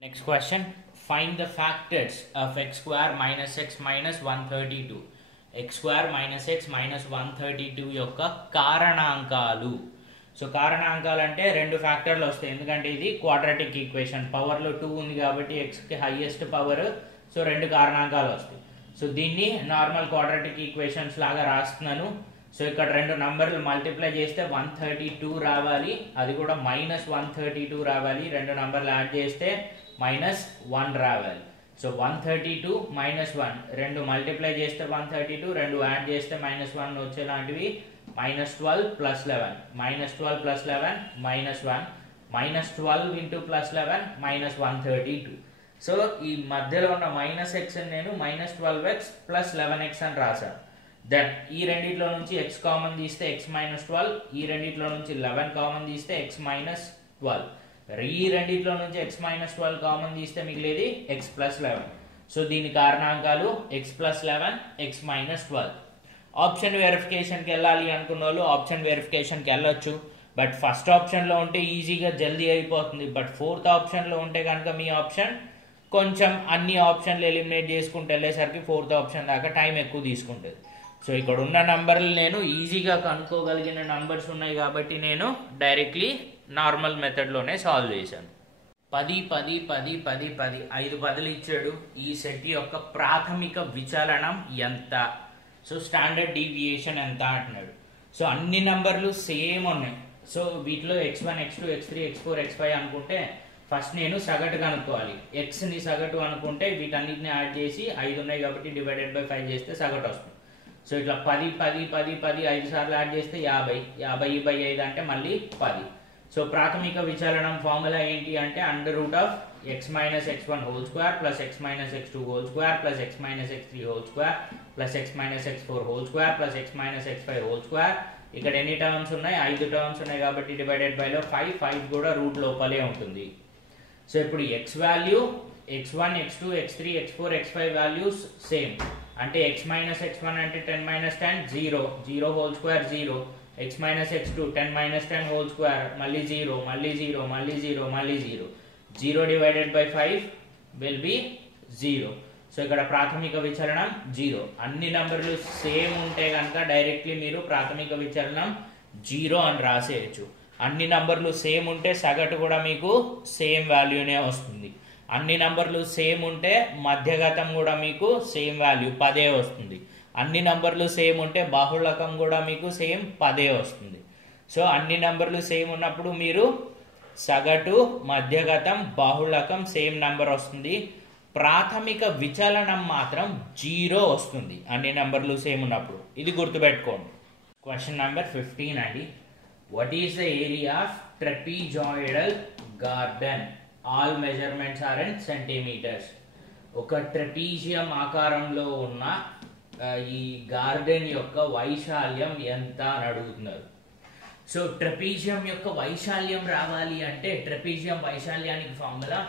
Next question. Find the factors of x square minus x minus 132. x square minus x minus 132 యొక్క కారణాంకాలు. So కారణాంకాలు అంటే రెండు ఫ్యాక్టర్లు వస్తాయి, ఎందుకంటే ఇది క్వాడ్రాటిక్ ఈక్వేషన్, పవర్లో 2 ఉంది కాబట్టి ఎక్స్కి హైయెస్ట్ పవర్, సో రెండు కారణాంకాలు వస్తాయి. సో దీన్ని నార్మల్ క్వాడ్రాటిక్ ఈక్వేషన్స్ లాగా రాస్తున్నాను. సో ఇక్కడ రెండు నంబర్లు మల్టిప్లై చేస్తే 132 రావాలి, అది కూడా మైనస్ 132 రావాలి. రెండు నంబర్లు యాడ్ చేస్తే -1 రావాలి. సో 132 -1 రెండు మల్టిప్లై చేస్తే 132, రెండు యాడ్ చేస్తే -1 వచ్చేలాంటివి -12 + 11, -12 + 11 -1, -12 × +11 -132. సో ఈ మధ్యలో ఉన్న -x నేను -12x + 11x అని రాశాను. దెన్ ఈ రెండిట్లో నుంచి x కామన్ తీస్తే x -12, ఈ రెండిట్లో నుంచి 11 కామన్ తీస్తే x -12, ఈ రెండిట్లో నుంచి x -12 కామన్ తీస్తే మిగిలేది x + 11. సో దీని కారణాంకాలు x + 11, x -12. ఆప్షన్ వెరిఫికేషన్కి వెళ్ళాలి అనుకున్న వాళ్ళు ఆప్షన్ వెరిఫికేషన్కి వెళ్ళొచ్చు, బట్ ఫస్ట్ ఆప్షన్లో ఉంటే ఈజీగా జల్దీ అయిపోతుంది. బట్ ఫోర్త్ ఆప్షన్లో ఉంటే కనుక మీ ఆప్షన్ కొంచెం అన్ని ఆప్షన్లు ఎలిమినేట్ చేసుకుంటూ వెళ్ళేసరికి ఫోర్త్ ఆప్షన్ దాకా టైం ఎక్కువ తీసుకుంటుంది. సో ఇక్కడ ఉన్న నంబర్లు నేను ఈజీగా కనుక్కోగలిగిన నంబర్స్ ఉన్నాయి కాబట్టి నేను డైరెక్ట్లీ నార్మల్ మెథడ్లోనే సాల్వ్ చేశాను. 10 10 10 10 10 5 10లు ఇచ్చాడు. ఈ సెట్ యొక్క ప్రాథమిక విచలనం ఎంత, సో స్టాండర్డ్ డీవియేషన్ ఎంత అంటున్నాడు. సో అన్ని నంబర్లు సేమ్ ఉన్నాయి. సో వీటిలో x1 x2 x3 x4 x5 అనుకుంటే ఫస్ట్ నేను సగటు కనుక్కోవాలి. ఎక్స్ని సగటు అనుకుంటే వీటన్నిటిని యాడ్ చేసి 5 ఉన్నాయి కాబట్టి /5 చేస్తే సగటు వస్తుంది. సో ఇట్లా 10 10 10 10 5 సార్లు యాడ్ చేస్తే 50, 50/5 అంటే మళ్ళీ 10. సో ప్రాథమిక విచలనం ఫార్ములా ఏంటి అంటే √(x - x1) + x - x2) + x - x3) + x - x4) + x - x5). ఇక్కడ ఎన్ని టర్మ్స్ ఉన్నాయి? 5 టర్మ్స్ ఉన్నాయి కాబట్టి /5లో 5 కూడా రూట్ లోపలే ఉంటుంది. సో ఇప్పుడు x value x1 x2 x3 x4 x5 values same, అంటే x - x1 అంటే 10 - 10 0, 0² 0, x - x2 10 - 10 2 మళ్ళీ 0 మళ్ళీ 0 మళ్ళీ 0 మళ్ళీ 0, 0/5 విల్ బి 0. సో ఇక్కడ ప్రాథమిక విచలనం 0. అన్ని నంబర్లు సేమ్ ఉంటే కనుక డైరెక్ట్లీ మీరు ప్రాథమిక విచలనం 0 అని రాసేయచ్చు. అన్ని నంబర్లు సేమ్ ఉంటే సగటు కూడా మీకు సేమ్ వాల్యూనే వస్తుంది. అన్ని నంబర్లు సేమ్ ఉంటే మధ్యగతం కూడా మీకు సేమ్ వాల్యూ 10 వస్తుంది. అన్ని నంబర్లు సేమ్ ఉంటే బాహుళకం కూడా మీకు సేమ్ 10 వస్తుంది. సో అన్ని నంబర్లు సేమ్ ఉన్నప్పుడు మీరు సగటు, మధ్యగతం, బాహుళకం సేమ్ నంబర్ వస్తుంది. ప్రాథమిక విచలనం మాత్రం 0 వస్తుంది అన్ని నంబర్లు సేమ్ ఉన్నప్పుడు. ఇది గుర్తుపెట్టుకోండి. క్వశ్చన్ నెంబర్ 15 అండి. What is the area of trapezoidal garden? All measurements are in centimetres. ఒక ట్రెపీజియం ఆకారంలో ఉన్న ఈ గార్డెన్ యొక్క వైశాల్యం ఎంత అని అడుగుతున్నారు. సో ట్రెపీజియం యొక్క వైశాల్యం రావాలి అంటే ట్రెపీజియం వైశాల్యానికి ఫార్ములా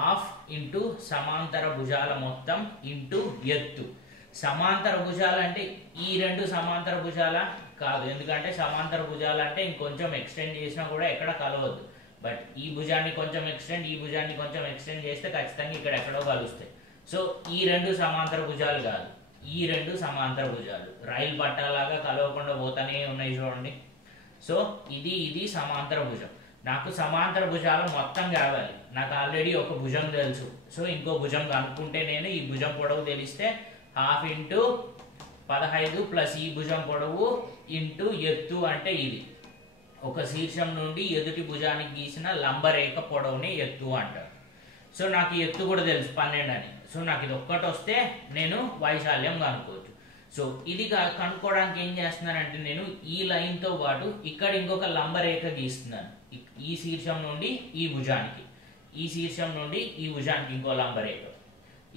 ½ × సమాంతర భుజాల మొత్తం × ఎత్తు. సమాంతర భుజాలు అంటే ఈ రెండు సమాంతర భుజాల కాదు, ఎందుకంటే సమాంతర భుజాలు అంటే ఇంకొంచెం ఎక్స్టెండ్ చేసినా కూడా ఎక్కడ కలవద్దు. బట్ ఈ భుజాన్ని కొంచెం ఎక్స్టెండ్, ఈ భుజాన్ని కొంచెం ఎక్స్టెండ్ చేస్తే ఖచ్చితంగా ఇక్కడ ఎక్కడో కలుస్తాయి. సో ఈ రెండు సమాంతర భుజాలు కాదు, ఈ రెండు సమాంతర భుజాలు రైలు పట్టాలాగా కలవకుండా పోతానే ఉన్నాయి చూడండి. సో ఇది సమాంతర భుజం. నాకు సమాంతర భుజాలు మొత్తం కావాలి. నాకు ఆల్రెడీ ఒక భుజం తెలుసు. సో ఇంకో భుజం కనుక్కుంటే నేను ఈ భుజం పొడవు తెలిస్తే ½ × 15 + ఈ భుజం పొడవు × ఎత్తు అంటే ఇది. ఒక శీర్షం నుండి ఎదుటి భుజానికి గీసిన లంబరేఖ పొడవుని ఎత్తు అంటారు. సో నాకు ఈ ఎత్తు కూడా తెలుసు 12 అని. సో నాకు ఇది ఒక్కటి వస్తే నేను వైశాల్యం కనుక్కోవచ్చు. సో ఇది కనుక్కోవడానికి ఏం చేస్తున్నానంటే నేను ఈ లైన్తో పాటు ఇక్కడ ఇంకొక లంబరేఖ గీస్తున్నాను. ఈ శీర్షం నుండి ఈ భుజానికి, ఈ శీర్షం నుండి ఈ భుజానికి ఇంకో లంబరేఖ.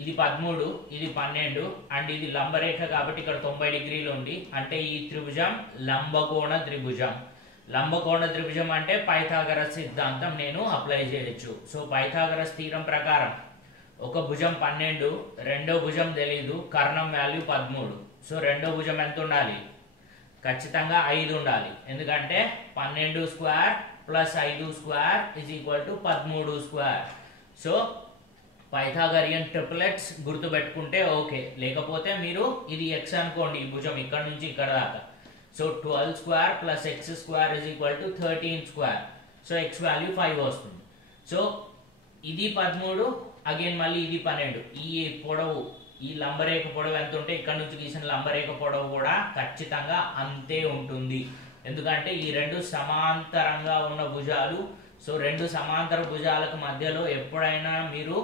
ఇది 13, ఇది 12 అండ్ ఇది లంబరేఖ కాబట్టి ఇక్కడ 90 డిగ్రీలు ఉంది. అంటే ఈ త్రిభుజం లంబకోణ త్రిభుజం. లంబకోణ త్రిభుజం అంటే పైథాగరస్ సిద్ధాంతం నేను అప్లై చేయొచ్చు. సో పైథాగరస్ థీరం ప్రకారం ఒక భుజం 12, రెండో భుజం తెలీదు, కర్ణం వాల్యూ 13. సో రెండో భుజం ఎంత ఉండాలి? ఖచ్చితంగా 5 ఉండాలి, ఎందుకంటే 12² + 5² = 13². సో పైథాగరియన్ ట్రిపులెట్స్ గుర్తుపెట్టుకుంటే ఓకే, లేకపోతే మీరు ఇది ఎక్స్ అనుకోండి, ఈ భుజం ఇక్కడ నుంచి ఇక్కడ దాకా. So 12 square plus X square is equal to 13 square. So X value 5 వస్తుంది. సో ఇది 13, అగైన్ మళ్ళీ ఇది 12. ఈ పొడవు, ఈ లంబరేఖ పొడవు ఎంత ఉంటే ఇక్కడ నుంచి గీసిన లంబరేఖ పొడవు కూడా ఖచ్చితంగా అంతే ఉంటుంది. ఎందుకంటే ఈ రెండు సమాంతరంగా ఉన్న భుజాలు. సో రెండు సమాంతర భుజాలకు మధ్యలో ఎప్పుడైనా మీరు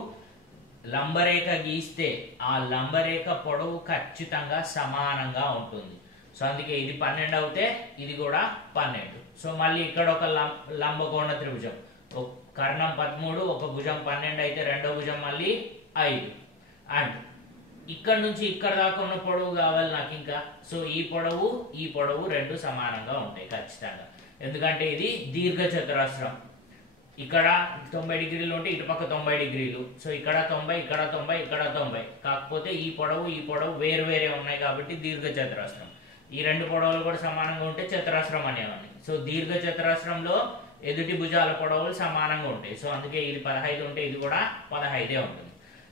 లంబరేఖ గీస్తే ఆ లంబరేఖ పొడవు ఖచ్చితంగా సమానంగా ఉంటుంది. సో అందుకే ఇది 12 అవుతే ఇది కూడా 12. సో మళ్ళీ ఇక్కడ ఒక లంబకోణ త్రిభుజం, ఒక కర్ణం 13, ఒక భుజం 12 అయితే రెండో భుజం మళ్ళీ 5. అండ్ ఇక్కడ నుంచి ఇక్కడ దాకా ఉన్న పొడవు కావాలి నాకు ఇంకా. సో ఈ పొడవు రెండు సమానంగా ఉంటాయి ఖచ్చితంగా, ఎందుకంటే ఇది దీర్ఘ చతురస్రం. ఇక్కడ 90 డిగ్రీలు ఉంటే ఇటు పక్క 90 డిగ్రీలు. సో ఇక్కడ 90, ఇక్కడ 90, ఇక్కడ 90. కాకపోతే ఈ పొడవు వేరు వేరే ఉన్నాయి కాబట్టి దీర్ఘ చతురస్రం. ఈ రెండు పొడవులు కూడా సమానంగా ఉంటే చతురస్రం అనేవాడిని. సో దీర్ఘ చతురస్రంలో ఎదుటి భుజాల పొడవులు సమానంగా ఉంటాయి. సో అందుకే ఇది 15 ఉంటే ఇది కూడా 15 ఉంటుంది.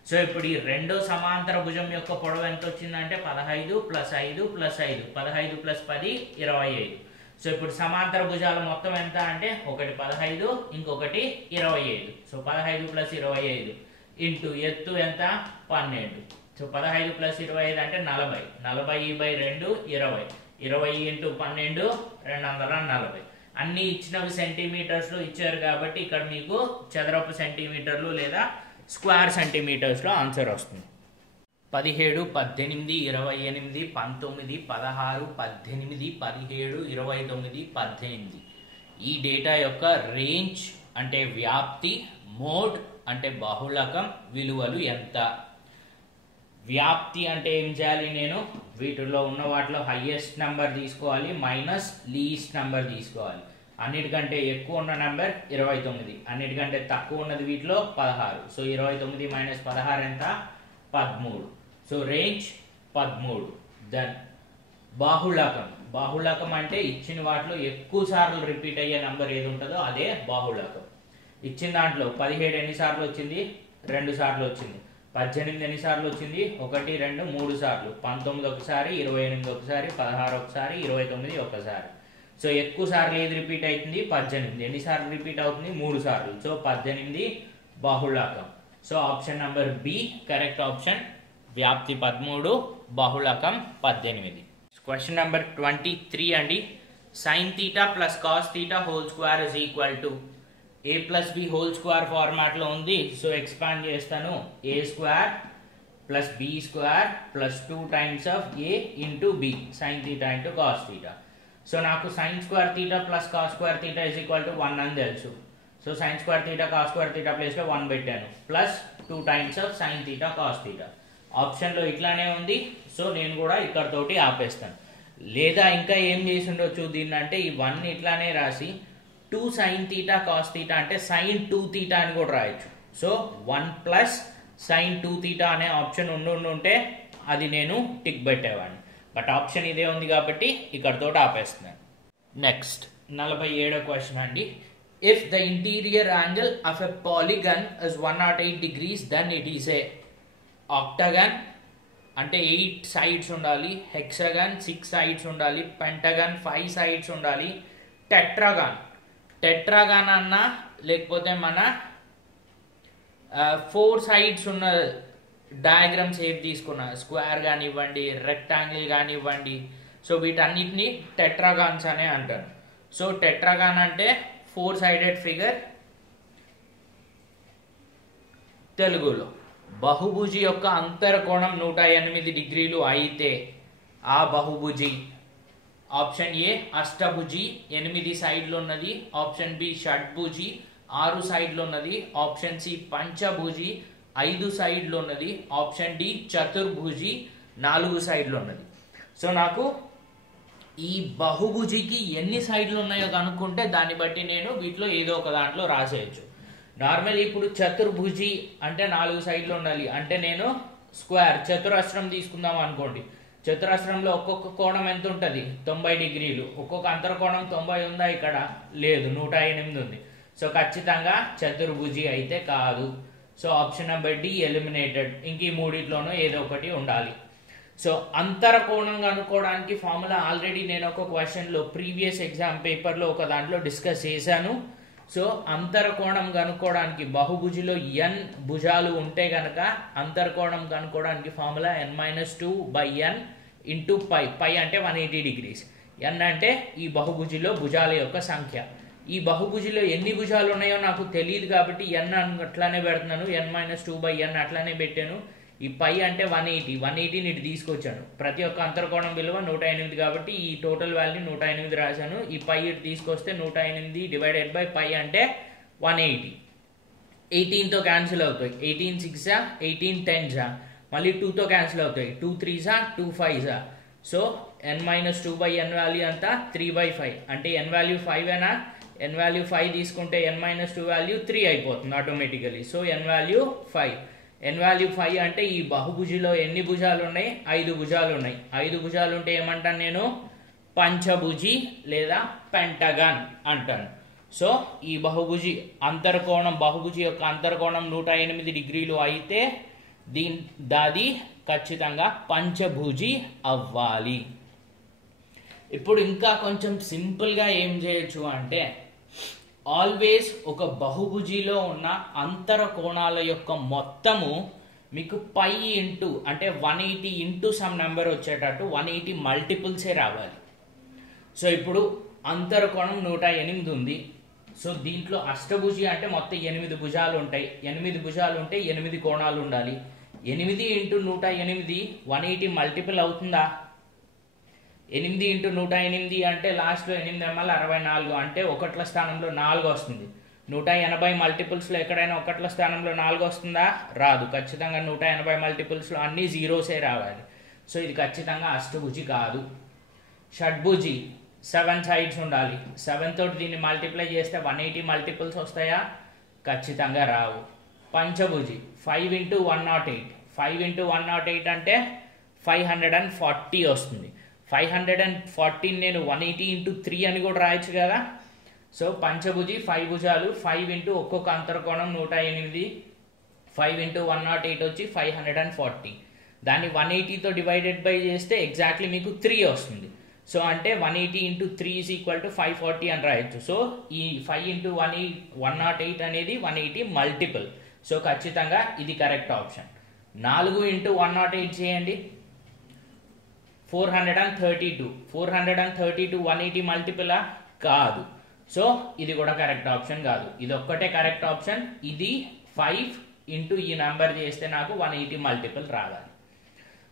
సో ఇప్పుడు ఈ రెండో సమాంతర భుజం యొక్క పొడవు ఎంత వచ్చిందంటే 15 + 5 + 5, 15 + 10 25. సో ఇప్పుడు సమాంతర భుజాల మొత్తం ఎంత అంటే ఒకటి 15, ఇంకొకటి 25. సో 15 + 25 ఇంటూ ఎత్తు ఎంత 12. సో 15 + 25 అంటే 40. 40/2 20. 20 ఇంటూ 12 240. అన్ని ఇచ్చినవి సెంటీమీటర్స్ లో ఇచ్చారు కాబట్టి ఇక్కడ మీకు చదరపు సెంటీమీటర్లు లేదా స్క్వేర్ సెంటీమీటర్స్ లో ఆన్సర్ వస్తుంది. 17, 18, 28, 19, 16, 18, 17, 29, 18 ఈ డేటా యొక్క రేంజ్ అంటే వ్యాప్తి, మోడ్ అంటే బహుళకం విలువలు ఎంత? వ్యాప్తి అంటే ఏం చేయాలి, నేను వీటిలో ఉన్న వాటిలో హైయెస్ట్ నెంబర్ తీసుకోవాలి మైనస్ లీస్ట్ నెంబర్ తీసుకోవాలి. అన్నిటికంటే ఎక్కువ ఉన్న నెంబర్ 29, అన్నిటికంటే తక్కువ ఉన్నది వీటిలో 16. సో 29 - 16 ఎంత 13. So range 13. దెన్ బాహుళకం అంటే ఇచ్చిన వాటిలో ఎక్కువ సార్లు రిపీట్ అయ్యే నెంబర్ ఏది ఉంటుందో అదే బాహుళకం. ఇచ్చిన దాంట్లో 17 ఎన్నిసార్లు వచ్చింది, 2 సార్లు వచ్చింది. 18 ఎన్నిసార్లు వచ్చింది, 1, 2, 3 సార్లు. 19 ఒకసారి, 28 ఒకసారి, 16 ఒకసారి, 29 ఒకసారి. సో ఎక్కువ సార్లు ఏది రిపీట్ అవుతుంది 18. ఎన్నిసార్లు రిపీట్ అవుతుంది 3 సార్లు. సో 18 బాహుళకం. So option number B correct option. వ్యాప్తి 13, బాహుళకం 18. క్వశ్చన్ నెంబర్ 23 అండి. sin θ + cos θ whole square is equal to a + b whole square format లో ఉంది. సో ఎక్స్పాండ్ చేస్తాను. a² + b² + 2 times of a into b sin θ into cos θ. So నాకు sin² θ + cos² θ is equal to 1 అని తెలుసు. So sin² θ cos² θ place లో 1 పెట్టాను, plus 2 times of sin θ cos θ. Option లో ఇట్లానే ఉంది. సో నేను కూడా ఇక్కడ తోటి ఆపేస్తాను. లేదా ఇంకా ఏం చేసి ఉండొచ్చు దీన్ని అంటే ఈ 1 ఇట్లానే రాసి 2 sin θ cos θ అంటే sin 2θ అని కూడా రాయొచ్చు. సో 1 + sin 2θ అనే ఆప్షన్ ఉంటే అది నేను టిక్ పెట్టేవాడిని. బట్ ఆప్షన్ ఇదే ఉంది కాబట్టి ఇక్కడ తోటి ఆపేస్తున్నాను. నెక్స్ట్ 47వ క్వశ్చన్ అండి. If the interior angle of a polygon is 108 degrees then it is a octagon అంటే 8 సైడ్స్ ఉండాలి, హెక్సాగన్ 6 సైడ్స్ ఉండాలి, పెంటగన్ 5 సైడ్స్ ఉండాలి, టెట్రాగాన్ అన్న లేకపోతే మన 4 సైడ్స్ ఉన్న డయాగ్రామ్స్ ఏవి తీసుకున్నా, స్క్వేర్ కానివ్వండి, రెక్టాంగిల్ కానివ్వండి, సో వీటన్నిటిని టెట్రాగాన్స్ అనే అంటారు. సో టెట్రాగాన్ అంటే 4 సైడెడ్ ఫిగర్. తెలుగులో బహుభుజి యొక్క అంతరకోణం 108 డిగ్రీలు అయితే ఆ బహుభుజి ఆప్షన్ ఏ అష్టభుజి 8 సైడ్లు ఉన్నది, ఆప్షన్ బి షడ్భుజి 6 సైడ్లు ఉన్నది, ఆప్షన్ సి పంచభుజి 5 సైడ్లు ఉన్నది, ఆప్షన్ డి చతుర్భుజి 4 సైడ్లు ఉన్నది. సో నాకు ఈ బహుభుజికి ఎన్ని సైడ్లు ఉన్నాయో కనుక్కుంటే దాన్ని బట్టి నేను వీటిలో ఏదో ఒక దాంట్లో రాసేయచ్చు. నార్మల్ ఇప్పుడు చతుర్భుజి అంటే 4 సైడ్లు ఉండాలి అంటే నేను స్క్వేర్ చతురస్రం తీసుకుందాం అనుకోండి. చతురస్రంలో ఒక్కొక్క కోణం ఎంత ఉంటుంది 90 డిగ్రీలు. ఒక్కొక్క అంతర్కోణం 90 ఉందా, ఇక్కడ లేదు, 108 ఉంది. సో ఖచ్చితంగా చతుర్భుజి అయితే కాదు. So option number D eliminated. ఇంక ఈ మూడిట్లోనూ ఏదో ఒకటి ఉండాలి. సో అంతర కోణం కనుక్కోవడానికి ఫార్ములా ఆల్రెడీ నేను ఒక క్వశ్చన్లో ప్రీవియస్ ఎగ్జామ్ పేపర్లో ఒక దాంట్లో డిస్కస్ చేశాను. సో అంతర కోణం కనుక్కోవడానికి బహుభుజిలో n భుజాలు ఉంటే కనుక అంతర కోణం కనుక్కోవడానికి ఫార్ములా n-2/n ఇంటూ పై. పై అంటే 180 డిగ్రీస్. n అంటే ఈ బహుభుజిలో భుజాల యొక్క సంఖ్య. ఈ బహుభుజిలో ఎన్ని భుజాలు ఉన్నాయో నాకు తెలియదు కాబట్టి n అట్లానే పెడుతున్నాను. n-2/n అట్లానే పెట్టాను. ఈ పై అంటే 180ని ఇటు తీసుకొచ్చాను. ప్రతి ఒక్క అంతర్కోణం విలువ 108 కాబట్టి ఈ టోటల్ వాల్యూ 108 రాశాను. ఈ పై ఇటు తీసుకొస్తే 108 డివైడెడ్ బై పై అంటే 180. 18తో క్యాన్సిల్ అవుతాయి. 18 6 18 10 మళ్ళీ 2తో క్యాన్సిల్ అవుతాయి. 2 3 2 5. సో n-2/n వాల్యూ అంతా 3/5 అంటే n వాల్యూ 5 ఏనా. n వాల్యూ 5 తీసుకుంటే n-2 వాల్యూ 3 అయిపోతుంది automatically. So n value 5. n value 5 అంటే ఈ బహుభుజిలో ఎన్ని భుజాలు ఉన్నాయి? 5 భుజాలు ఉన్నాయి. 5 భుజాలు ఉంటే ఏమంటాను నేను? పంచభుజి లేదా పెంటగాన్ అంటాను. సో ఈ బహుభుజి అంతర్కోణం బహుభుజి యొక్క అంతర్కోణం 108 డిగ్రీలు అయితే దాది ఖచ్చితంగా పంచభుజి అవ్వాలి. ఇప్పుడు ఇంకా కొంచెం సింపుల్గా ఏం చేయొచ్చు అంటే ఆల్వేస్ ఒక బహుభుజిలో ఉన్న అంతర కోణాల యొక్క మొత్తము మీకు పై ఇంటూ అంటే 180 ఇంటూ సమ్ నెంబర్ వచ్చేటట్టు 180 మల్టిపుల్సే రావాలి. సో ఇప్పుడు అంతర కోణం 108 ఉంది. సో దీంట్లో అష్టభుజి అంటే మొత్తం 8 భుజాలు ఉంటాయి. 8 భుజాలు ఉంటే 8 కోణాలు ఉండాలి. 8 ఇంటూ 108 180 మల్టిపుల్ అవుతుందా? 8 ఇంటూ 108 అంటే లాస్ట్లో 8 64 అంటే ఒకట్ల స్థానంలో 4 వస్తుంది. 180 మల్టిపుల్స్లో ఎక్కడైనా ఒకట్ల స్థానంలో 4 వస్తుందా? రాదు. ఖచ్చితంగా 180 మల్టిపుల్స్లో అన్ని జీరోసే రావాలి. సో ఇది ఖచ్చితంగా అష్టభుజి కాదు. షడ్భుజి 7 సైడ్స్ ఉండాలి. 7 తోటి దీన్ని మల్టిప్లై చేస్తే 180 మల్టిపుల్స్ వస్తాయా? ఖచ్చితంగా రావు. పంచభుజి 5 ఇంటూ 108. 5 ఇంటూ 108 అంటే 540 వస్తుంది. 540 నేను 180 ఇంటూ 3 అని కూడా రాయొచ్చు కదా. సో పంచభుజి 5 భుజాలు 5 ఇంటూ ఒక్కొక్క అంతర్కోణం 108. 5 ఇంటూ 108 వచ్చి 540. దాన్ని 180తో డివైడెడ్ బై చేస్తే ఎగ్జాక్ట్లీ మీకు 3 వస్తుంది. సో అంటే 180 ఇంటూ 3 ఈజ్ ఈక్వల్ టు 540 అని రాయొచ్చు. సో ఈ 5 ఇంటూ 108 అనేది 180 మల్టిపుల్. సో ఖచ్చితంగా ఇది కరెక్ట్ ఆప్షన్. 4 ఇంటూ 108 చేయండి. 432. 432 180 మల్టిపులా? కాదు. సో ఇది కూడా కరెక్ట్ ఆప్షన్ కాదు. ఇది ఒక్కటే కరెక్ట్ ఆప్షన్. ఇది 5 ఇంటూ ఈ నెంబర్ చేస్తే నాకు 180 మల్టిపుల్ రావాలి.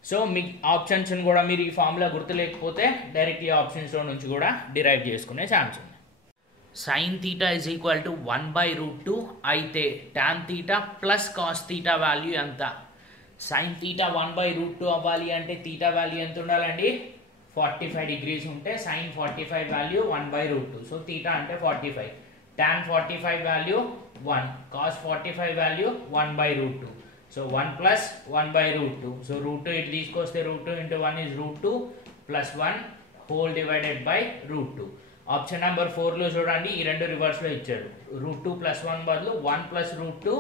సో మీ ఆప్షన్స్ కూడా మీరు ఈ ఫార్ములా గుర్తు లేకపోతే డైరెక్ట్లీ ఆప్షన్స్లో నుంచి కూడా డిరైవ్ చేసుకునే ఛాన్స్ ఉంది. Sine theta is equal to 1/√2 అయితే tan theta plus cos theta value ఎంత? సైన్ తీటా 1/√2 అవ్వాలి అంటే తీటా వాల్యూ ఎంత ఉండాలండి? 45 డిగ్రీస్ ఉంటే సైన్ 45 వాల్యూ 1/√2. సో తీటా అంటే 45. Tan 45 value 1. Cos 45 value 1/√2. So 1 plus 1/√2. So √2 ఇటు తీసుకొస్తే √2 into 1 is √2 plus 1 whole divided by √2. Option number 4లో చూడండి, ఈ రెండు రివర్స్లో ఇచ్చాడు. √2 ప్లస్ 1 బదులు 1 ప్లస్ √2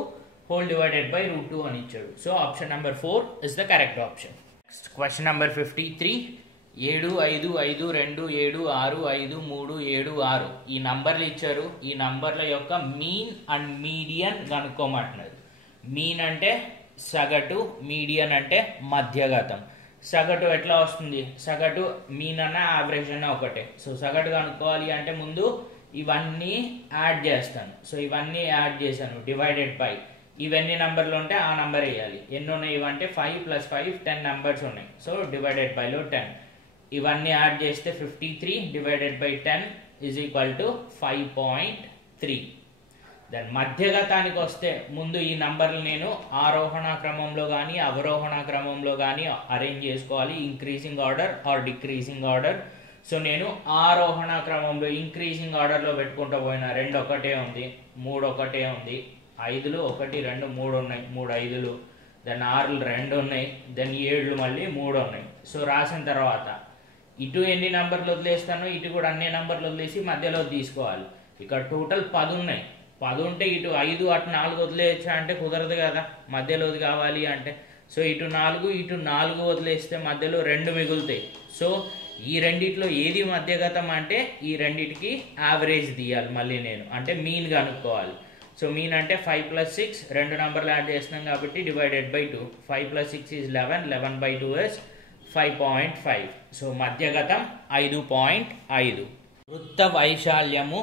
whole divided by √2 అని ఇచ్చాడు. So option number 4 is the correct option. Next question number 53. 7 5 5 2 7 6 5 3 7 6 ఈ నంబర్లు ఇచ్చారు. ఈ నంబర్ల యొక్క మీన్ అండ్ మీడియన్ కనుక్కోమంటున్నారు. మీన్ అంటే సగటు, మీడియన్ అంటే మధ్యగతం. సగటు ఎట్లా వస్తుంది? సగటు మీన్ అన్న యావరేజ్ అన్న ఒకటే. సో సగటు కనుక్కోవాలి అంటే ముందు ఇవన్నీ యాడ్ చేస్తాను. సో ఇవన్నీ యాడ్ చేశాను డివైడెడ్ బై ఇవన్నీ నెంబర్లు ఉంటే ఆ నెంబర్ వేయాలి. ఎన్ని ఉన్నాయి ఇవంటే 5 + 5 10 నెంబర్స్ ఉన్నాయి. సో డివైడెడ్ బైలో 10. ఇవన్నీ యాడ్ చేస్తే 53 divided by 10 is equal to 5.3. Then మధ్యగతానికి వస్తే ముందు ఈ నంబర్లు నేను ఆరోహణ క్రమంలో కానీ అవరోహణ క్రమంలో కానీ అరేంజ్ చేసుకోవాలి. Increasing order or decreasing order. So నేను ఆరోహణ క్రమంలో ఇంక్రీజింగ్ ఆర్డర్లో పెట్టుకుంటూ పోయినా 2 ఒకటే ఉంది, 3 ఒకటే ఉంది, 5లు 1 2 3 ఉన్నాయి, 3 5లు, దెన్ 6లు 2 ఉన్నాయి, దెన్ 7లు మళ్ళీ 3 ఉన్నాయి. సో రాసిన తర్వాత ఇటు ఎన్ని నెంబర్లు వదిలేస్తానో ఇటు కూడా అన్ని నెంబర్లు వదిలేసి మధ్యలో తీసుకోవాలి. ఇక్కడ టోటల్ 10 ఉన్నాయి. 10 ఉంటే ఇటు 5 అటు 4 వదిలేయచ్చా అంటే కుదరదు కదా, మధ్యలోది కావాలి అంటే. సో ఇటు 4 వదిలేస్తే మధ్యలో 2 మిగులుతాయి. సో ఈ రెండిట్లో ఏది మధ్యగతం అంటే ఈ రెండిటికి యావరేజ్ తీయాలి మళ్ళీ నేను, అంటే మీన్ కనుక్కోవాలి. సో మీన్ అంటే 5 + 6 2 నంబర్లు యాడ్ చేస్తున్నాం కాబట్టి /2. 5 + 6 is 11, 11/2 is 5.5. సో మధ్యగతం 5.5. వృత్త వైశాల్యము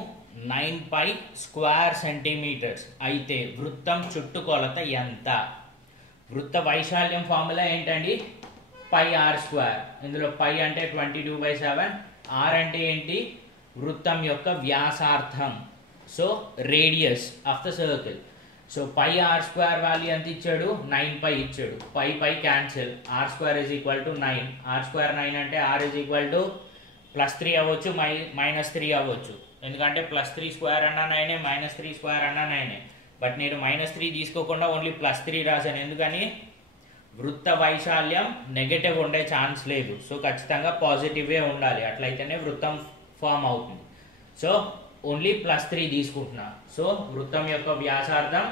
9π స్క్వేర్ సెంటీమీటర్స్ అయితే వృత్తం చుట్టుకొలత ఎంత? వృత్త వైశాల్యం ఫార్ములా ఏంటండి? πr². ఇందులో π అంటే 22/7, r అంటే ఏంటి? వృత్తం యొక్క వ్యాసార్థం. So radius of the circle. So πr² value ఎంత ఇచ్చాడు? 9π ఇచ్చాడు. π క్యాన్సిల్, r² = 9. r² 9 అంటే r +3 అవ్వచ్చు, -3 అవ్వచ్చు. ఎందుకంటే +3² అన్నా 9, -3² అన్నా 9. బట్ నేను -3 తీసుకోకుండా ఓన్లీ +3 రాశాను. ఎందుకని? వృత్త వైశాల్యం నెగటివ్ ఉండే ఛాన్స్ లేదు. సో ఖచ్చితంగా పాజిటివే ఉండాలి, అట్లయితేనే వృత్తం ఫామ్ అవుతుంది. సో ఓన్లీ +3 తీసుకుంటున్నా. సో వృత్తం యొక్క వ్యాసార్థం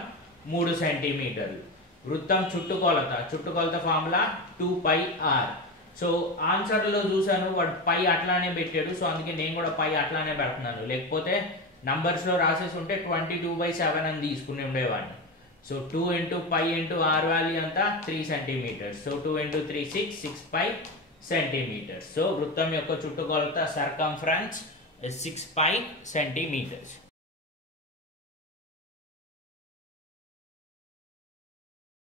3 సెంటీమీటర్లు. వృత్తం చుట్టుకొలత ఫార్ములా 2πr. సో ఆన్సర్లో చూసాను వాడు పై అట్లానే పెట్టాడు, సో అందుకే నేను కూడా పై అట్లానే పెడుతున్నాను. లేకపోతే నంబర్స్లో రాసేసి ఉంటే 22/7 అని తీసుకుని ఉండేవాడిని. సో 2 × π × r వాల్యూ అంతా 3 సెంటీమీటర్స్. So 2 × 3 6π centimetres. సో వృత్తం యొక్క చుట్టుకొలత సర్కంఫరెన్స్ 6π సెంటీమీటర్స్.